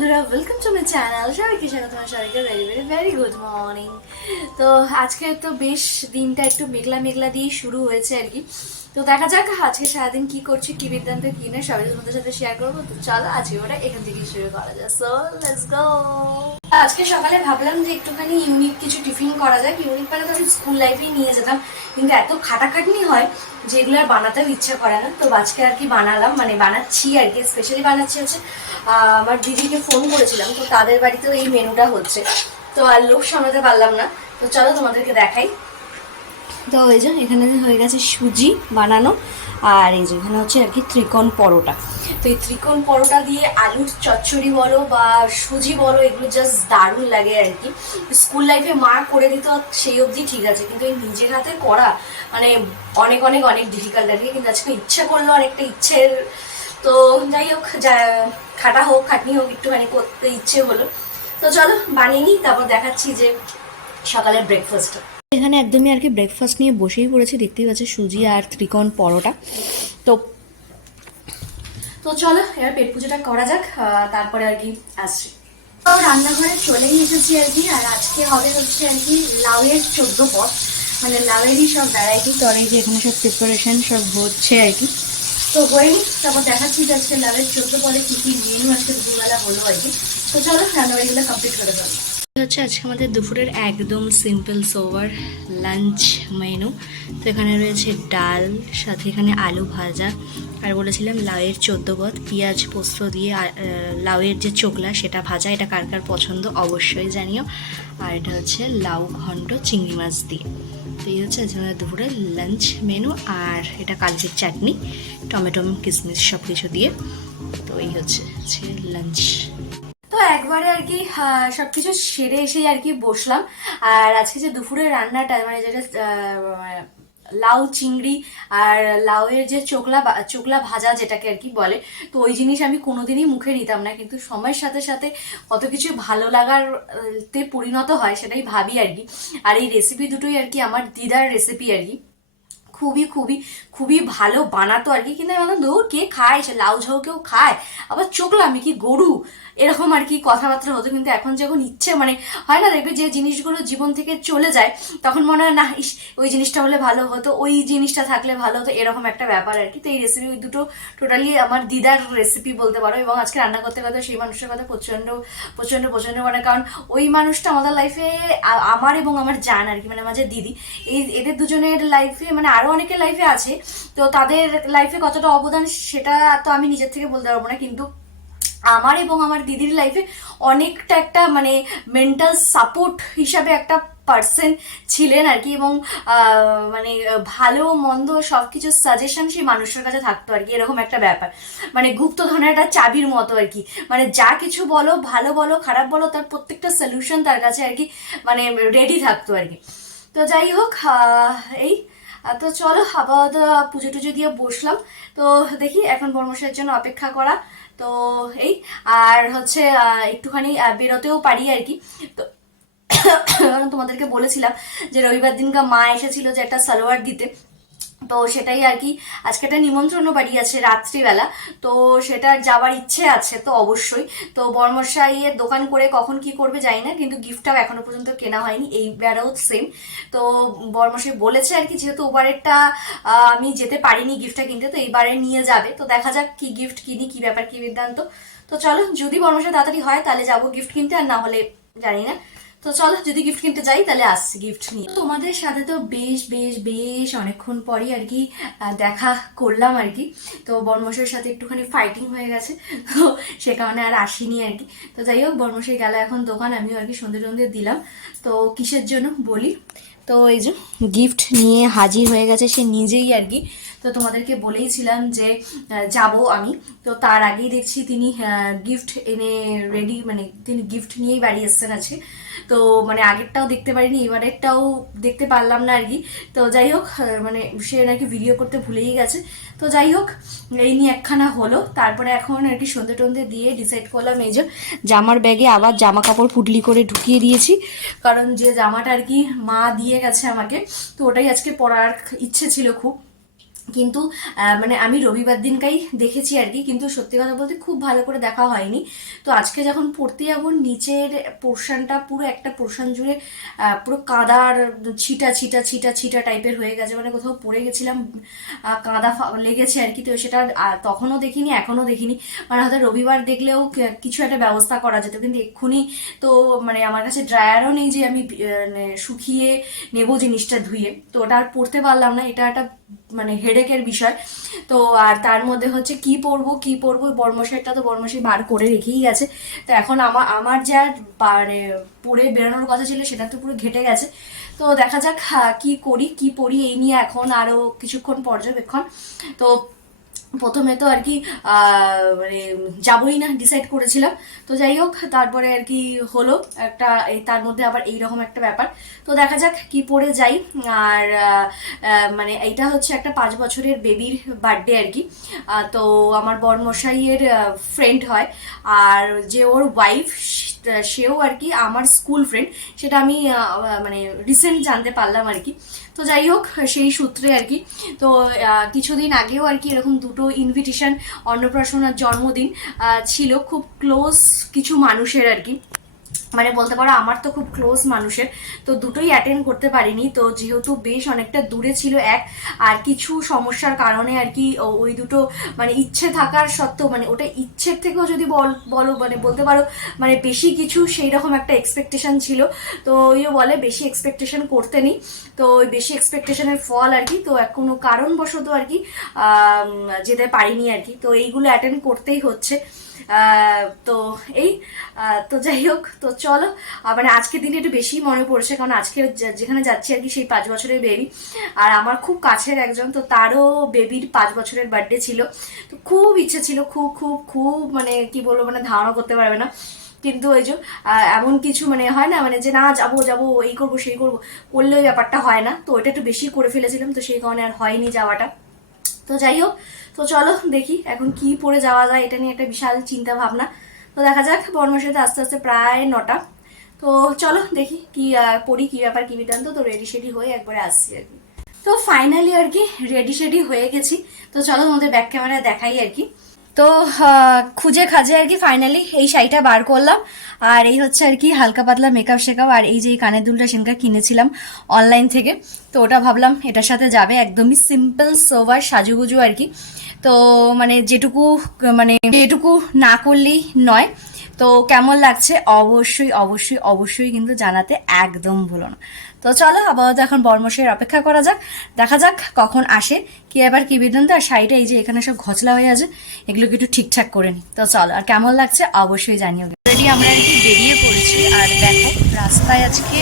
Welcome to my channel সবাইকে স্বাগত তোমার সবাইকে very very very good morning তো আজকে তো বেশ দিনটা একটু মেঘলা মেঘলা দিয়েই শুরু হয়েছে আর কি। তো দেখা যাক আজকে সারাদিন কি করছি, কি বৃত্তান্ত কি না সবাই তোমাদের সাথে শেয়ার করব। তো চলো আজকে ওটা এখান থেকে শুরু করা যায় সো লেটস গো আজকে সকালে ভাবলাম যে একটুখানি ইউনিক কিছু টিফিন করা যায় ইউনিক মানে তো আমি স্কুল লাইফেই নিয়ে যেতাম। কিন্তু এত খাটাখাটনি হয় যেগুলো আর বানাতেও ইচ্ছা করে না। তো আজকে আর কি বানালাম মানে বানাচ্ছি আর কি স্পেশালি বানাচ্ছি হচ্ছে আমার দিদিকে ফোন করেছিলাম। তো তাদের বাড়িতেও এই মেনুটা হচ্ছে। তো আর লোক সামলাতে পারলাম না। তো চলো তোমাদেরকে দেখাই। তো এই যে এখানে হয়ে গেছে সুজি বানানো। আর এই যে এখানে হচ্ছে আর কি ত্রিকোণ পরোটা। তো এই ত্রিকোণ পরোটা দিয়ে আলুর চচ্চড়ি বলো বা সুজি বলো, এগুলো জাস্ট দারুণ লাগে আর কি। স্কুল লাইফে মা করে দিত, সেই অবধি ঠিক আছে। কিন্তু এই নিজের হাতে করা মানে অনেক অনেক অনেক ডিফিকাল্ট লাগে। কিন্তু আজকে ইচ্ছা করল অনেকটা ইচ্ছের। তো যাই হোক, যা খাটা হোক, খাটনি হোক, একটুখানি করতে ইচ্ছে হলো। তো চলো, বানিয়ে নিই, তারপর দেখাচ্ছি যে সকালের ব্রেকফাস্টটা এখানে একদমই আর কি ব্রেকফাস্ট নিয়ে বসেই পড়েছি, দেখতেই পাচ্ছি সুজি আর ত্রিকোণ পরোটা। তো তো চলো, এবার পেট পুজোটা করা যাক তারপরে আর কি আসছি। তো রান্নাঘরে চলেই এসেছি আর কি, আর আজকে হবে হচ্ছে আর কি লাউয়ের চোদ্দ পথ মানে লাউয়েরই সব ভ্যারাইটি তো আর এই যে এখানে সব প্রিপারেশন সব হচ্ছে আর কি। তো হয়নি তারপর দেখাচ্ছি যে আজকে লাউয়ের চোদ্দ পদে কী কী মেনু আজকে দুপুরবেলা হলো আর কি। তো চলো, রান্নাবাড়িগুলো কমপ্লিট করে ফেলব হচ্ছে আজকে আমাদের দুপুরের একদম সিম্পল সোভার লাঞ্চ মেনু তো এখানে রয়েছে ডাল, সাথে এখানে আলু ভাজা। আর বলেছিলাম লাউয়ের চোদ্দ পদ পেঁয়াজ পোস্ত দিয়ে লাউয়ের যে চোকলা সেটা ভাজা। এটা কার কার পছন্দ অবশ্যই জানিও। আর এটা হচ্ছে লাউ ঘন্ট চিংড়ি মাছ দিয়ে। তো এই হচ্ছে আজকে আমাদের দুপুরের লাঞ্চ মেনু আর এটা কালজির চাটনি, টমেটো কিসমিস সব কিছু দিয়ে। তো এই হচ্ছে লাঞ্চ তো একবারে আর কি সব কিছু সেরে এসেই আর কি বসলাম। আর আজকে যে দুপুরের রান্নাটা মানে যেটা লাউ চিংড়ি আর লাউয়ের যে চোকলা চোকলা ভাজা যেটাকে আর কি বলে, তো ওই জিনিস আমি কোনোদিনই মুখে নিতাম না। কিন্তু সময়ের সাথে সাথে কত কিছু ভালো লাগার, তে পরিণত হয় সেটাই ভাবি আর কি। আর এই রেসিপি দুটোই আর কি আমার দিদার রেসিপি আর কি। খুবই খুবই খুবই ভালো বানাতো আর কি। কিন্তু আমি ধুর কে খায়? সে লাউ ঝাউ কেউ খায়? আবার চোখলা আমি কি গরু? এরকম আর কি কথাবার্তা হতো কিন্তু এখন যখন ইচ্ছে মানে হয় না, দেখবে যে জিনিসগুলো জীবন থেকে চলে যায়, তখন মনে হয়, না, ইস, ওই জিনিসটা হলে ভালো হতো, ওই জিনিসটা থাকলে ভালো হতো, এরকম একটা ব্যাপার আর কি। তো এই রেসিপি ওই দুটো টোটালি আমার দিদার রেসিপি বলতে পারো, এবং আজকে রান্না করতে করতে সেই মানুষের কথা প্রচণ্ড প্রচণ্ড প্রচণ্ড মানে কারণ ওই মানুষটা আমাদের লাইফে আমার এবং আমার জান আর কি মানে আমার যে দিদি, এই, এদের দুজনের লাইফে মানে আরও অনেকের লাইফে আছে, তো তাদের লাইফে কতটা অবদান, সেটা তো আমি নিজের থেকে বলতে পারব না, কিন্তু আমার এবং আমার দিদির লাইফে অনেকটা একটা মানে মেন্টাল সাপোর্ট হিসাবে একটা পার্সন ছিলেন আর কি এবং মানে ভালো, মন্দ সবকিছু সাজেশন সেই মানুষের কাছে থাকতো আর কি, এরকম একটা ব্যাপার। মানে গুপ্তধনের একটা চাবির মতো আর কি। মানে যা কিছু বলো, ভালো বলো, খারাপ বলো, তার প্রত্যেকটা সলিউশন তার কাছে আর কি মানে রেডি থাকতো আর কি। তো যাই হোক এই তো চলো আপাতত পুজো টুজো দিয়ে বসলাম। তো দেখি এখন বর্মশের জন্য অপেক্ষা করা। তো এই, আর হচ্ছে একটুখানি বেরোতেও পারি আর কি। তো তোমাদেরকে বলেছিলাম যে রবিবার দিনকা মা এসেছিল যে একটা সালোয়ার দিতে। তো সেটাই আর কি। আজকে একটা নিমন্ত্রণও বাড়ি আছে রাত্রিবেলা। তো সেটা যাওয়ার ইচ্ছে আছে তো অবশ্যই। তো বর্মশাইয়ের দোকান করে কখন কি করবে জানি না, কিন্তু গিফটটাও এখনও পর্যন্ত কেনা হয়নি, এইবারেও সেম তো বর্মশাই বলেছে আর কি, যেহেতু ওবারেরটা আমি যেতে পারিনি গিফটটা কিনতে, তো এইবারে নিয়ে যাবে। তো দেখা যাক কি গিফট কিনি, কি ব্যাপার, কি বৃত্তান্ত তো চলো, যদি বর্মশাই তাড়াতাড়ি হয়, তাহলে যাব গিফট কিনতে, আর না হলে জানি না। তো চলো, যদি গিফট কিনতে যাই, তাহলে আসছি গিফট নিয়ে। তোমাদের সাথে তো বেশ বেশ বেশ অনেকক্ষণ পরই আর কি দেখা করলাম আর কি। তো বর্মশের সাথে একটুখানি ফাইটিং হয়ে গেছে, তো সে কারণে আর আসিনি আর কি। তো যাই হোক, বর্মশের গেল এখন দোকান, আমিও আর কি সন্ধে সন্ধে দিলাম। তো কিসের জন্য বলি? তো এই যে গিফট নিয়ে হাজির হয়ে গেছে সে নিজেই আর কি। তো তোমাদেরকে বলেইছিলাম যে যাব আমি। তো তার আগেই দেখছি তিনি গিফট এনে রেডি মানে তিনি গিফট নিয়েই বাড়ি এসছেন আছে তো মানে আগেরটাও দেখতে পারিনি, এবারেরটাও দেখতে পারলাম না আর কি। তো যাই হোক মানে সে নাকি ভিডিও করতে ভুলেই গেছে। তো যাই হোক, এই নিয়ে একখানা হলো। তারপরে এখন আর কি সন্ধে টন্ধে দিয়ে ডিসাইড করলাম এই যে জামার ব্যাগে আবার জামা কাপড় পুটলি করে ঢুকিয়ে দিয়েছি। কারণ যে জামাটা আর কি মা দিয়ে গেছে আমাকে, তো ওটাই আজকে পরার ইচ্ছে ছিল খুব। কিন্তু মানে আমি রবিবার দিনকাই দেখেছি আর কি। কিন্তু সত্যি কথা বলতে খুব ভালো করে দেখা হয়নি। তো আজকে যখন পড়তে যাব, নিচের পোর্শনটা পুরো একটা পোর্শন জুড়ে পুরো কাদার ছিটা ছিটা ছিটা ছিটা টাইপের হয়ে গেছে। মানে কোথাও পড়ে গেছিলাম কাদা লেগেছে আর কি। তো সেটা তখনও দেখিনি, এখনও দেখিনি। মানে হয়তো রবিবার দেখলেও কিছু একটা ব্যবস্থা করা যেত, কিন্তু এক্ষুনি তো মানে আমার কাছে ড্রায়ারও নেই যে আমি মানে শুকিয়ে নেব জিনিসটা ধুয়ে। তো ওটা আর পড়তে পারলাম না। এটা একটা মানে হেডেকের বিষয়। তো আর তার মধ্যে হচ্ছে কি পরবো কি পরবো, বর্মশাইটা তো বর্মশাই বার করে রেখেই গেছে। তো এখন আমার আমার যা মানে পরে বেরোনোর কথা ছিল, সেটা তো পুরো ঘেটে গেছে। তো দেখা যাক কি করি, কি পড়ি, এই নিয়ে এখন আরও কিছুক্ষণ পর্যবেক্ষণ। তো প্রথমে তো আর কি মানে যাবই না ডিসাইড করেছিলাম। তো যাই হোক, তারপরে আর কি হলো। একটা এই তার মধ্যে আবার এইরকম একটা ব্যাপার। তো দেখা যাক কি পরে যাই। আর মানে এইটা হচ্ছে একটা পাঁচ বছরের বেবির বার্থডে আর কি। তো আমার বরমশাইয়ের ফ্রেন্ড হয়। আর যে ওর ওয়াইফ সেও আর কি আমার স্কুল ফ্রেন্ড সেটা আমি মানে রিসেন্ট জানতে পারলাম আর কি। তো যাই হোক, সেই সূত্রে আর কি। তো কিছুদিন আগেও আর কি এরকম দুটো ইনভিটেশন অন্নপ্রাশনার জন্মদিন ছিল। খুব ক্লোজ কিছু মানুষের আর কি। মানে বলতে পারো, আমার তো খুব ক্লোজ মানুষের, তো দুটোই অ্যাটেন্ড করতে পারিনি। তো যেহেতু বেশ অনেকটা দূরে ছিল এক, আর কিছু সমস্যার কারণে আর কি ওই দুটো মানে ইচ্ছে থাকার সত্ত্বেও মানে ওটা ইচ্ছের থেকেও যদি বল, বলো মানে বলতে পারো মানে বেশি কিছু সেই রকম একটা এক্সপেকটেশন ছিল। তো ওইও বলে, বেশি এক্সপেকটেশন করতে নেই। তো ওই বেশি এক্সপেকটেশনের ফল আর কি, তো কোনো কারণবশত আর কি যেতে পারিনি আর কি। তো এইগুলো অ্যাটেন্ড করতেই হচ্ছে। তো এই তো যাই হোক, তো চলো। মানে আজকের দিনটা একটু বেশি মনে পড়ছে, কারণ আজকে যেখানে যাচ্ছি আর কি সেই পাঁচ বছরের বেবি আর আমার খুব কাছের একজন, তো তারও বেবির পাঁচ বছরের বার্থডে ছিল। তো খুব ইচ্ছে ছিল, খুব খুব খুব মানে কি বলব মানে ধারণা করতে পারবে না। কিন্তু ওই যে এমন কিছু মানে হয় না মানে যে না, যাব যাব, এই করব, সেই করব, করলে ওই ব্যাপারটা হয় না। তো ওইটা একটু বেশি করে ফেলেছিলাম, তো সেই কারণে আর হয়নি যাওয়াটা। তো যাই হোক, তো চলো দেখি এখন কি পরে যাওয়া যায়, এটা নিয়ে একটা বিশাল চিন্তা ভাবনা। তো দেখা যাক বর্মার সাথে আস্তে আস্তে প্রায় নটা। তো চলো দেখি কি পড়ি কি ব্যাপার, কি বিদান্ত তো রেডি শেডি হয়ে একবারে আসছি আর কি। তো ফাইনালি আর কি রেডি শেডি হয়ে গেছি। তো চলো তোমাদের ব্যাক ক্যামেরা দেখাই আর কি। তো খুঁজে খাজে আর কি ফাইনালি এই শাড়িটা বার করলাম। আর এই হচ্ছে আর কি, হালকা পাতলা মেকআপ শেকআপ আর এই যে কানের দুলটা সেনকা কিনেছিলাম অনলাইন থেকে। তো ওটা ভাবলাম এটার সাথে যাবে, একদমই সিম্পল সোভার সাজুগুজু আর কি। তো মানে যেটুকু মানে যেটুকু না করলেই নয়। তো কেমন লাগছে? অবশ্যই অবশ্যই অবশ্যই কিন্তু জানাতে একদম ভুলো না। তো চলো, আপাতত এখন বর্মশের অপেক্ষা করা যাক। দেখা যাক কখন আসে, কি এবার কি বিদ্যন্ত আর শাড়িটা এই যে এখানে সব ঘচলা হয়ে আছে, এগুলোকে একটু ঠিকঠাক করে নি তো চলো, আর কেমন লাগছে অবশ্যই জানিও। অলরেডি আমরা আর কি বেরিয়ে পড়েছি, আর দেখো, রাস্তায় আজকে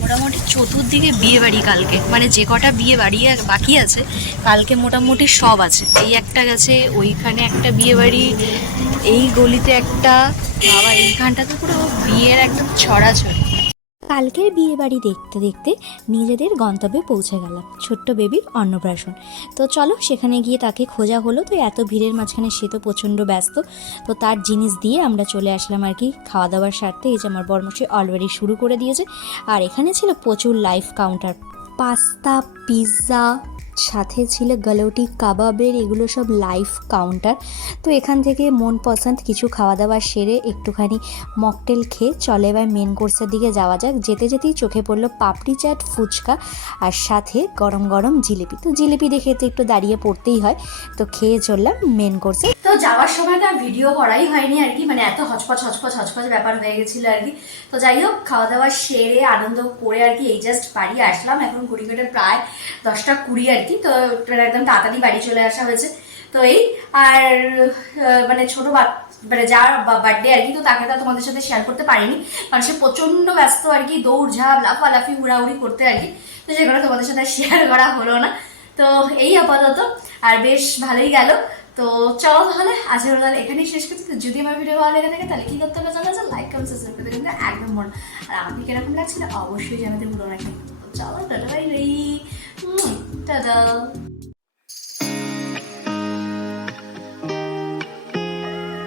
মোটামুটি চতুর্দিকে বিয়ে বাড়ি কালকে। মানে যে কটা বিয়ে বাড়ি বাকি আছে, কালকে মোটামুটি সব আছে। এই একটা গেছে, ওইখানে একটা বিয়ে বাড়ি এই গলিতে একটা, বাবা, এইখানটাতে পুরো বিয়ের একদম ছড়াছড়ি। কালকের বিয়ে বাড়ি দেখতে দেখতে নিজেদের গন্তব্যে পৌঁছে গেলাম, ছোট্ট বেবির অন্নপ্রাশন। তো চলো, সেখানে গিয়ে তাকে খোঁজা হলো। তো এত ভিড়ের মাঝখানে সে তো প্রচণ্ড ব্যস্ত। তো তার জিনিস দিয়ে আমরা চলে আসলাম আর কি খাওয়া দাওয়ার স্বার্থে। এই যে আমার বর্মশী অলরেডি শুরু করে দিয়েছে। আর এখানে ছিল প্রচুর লাইফ কাউন্টার পাস্তা পিৎজা সাথে ছিল গালোটি, কাবাবের, এগুলো সব লাইভ কাউন্টার তো এখান থেকে মন পছন্দ, কিছু খাওয়া দাওয়া সেরে একটুখানি মকটেল খেয়ে চলে এবার মেন কোর্সের দিকে যাওয়া যাক। যেতে যেতেই চোখে পড়ল পাপড়ি চাট ফুচকা আর সাথে গরম গরম জিলিপি। তো জিলিপি দেখে তো একটু দাঁড়িয়ে পড়তেই হয়। তো খেয়ে চললাম মেন কোর্সে তো যাওয়ার সময়টা ভিডিও করাই হয়নি আর কি মানে এত হচপচ হচপচ হচপচ ব্যাপার হয়ে গেছিল আর কি। তো যাই হোক খাওয়া দাওয়া সেরে আনন্দ করে আর কি, এই জাস্ট বাড়ি আসলাম। এখন ঘড়ি ঘটে প্রায় দশটা কুড়ি আর কি তো একদম তাড়াতাড়ি বাড়ি চলে আসা হয়েছে। তো এই, আর মানে ছোট মানে যার বার্থডে আর কি, তো তাকে তো তোমাদের সাথে শেয়ার করতে পারিনি। কারণ সে প্রচণ্ড ব্যস্ত আর কি, দৌড় ঝাঁপ, লাফালাফি উড়াউড়ি করতে আর কি। তো সেগুলো তোমাদের সাথে শেয়ার করা হলো না। তো এই আপাতত, আর বেশ ভালোই গেল। তো চলো তাহলে আজকের তাহলে এখানেই শেষ করছি। তো যদি আমার ভিডিও ভালো লেগে থাকে, তাহলে কি করতে হবে জানা? যায় লাইক কমেন্ট সাবস্ক্রাইব করতে কিন্তু একদম মন। আর আমাকে কীরকম লাগছিল, অবশ্যই জানাতে ভুলো না। চলো, টাটা বাই বাই টাটা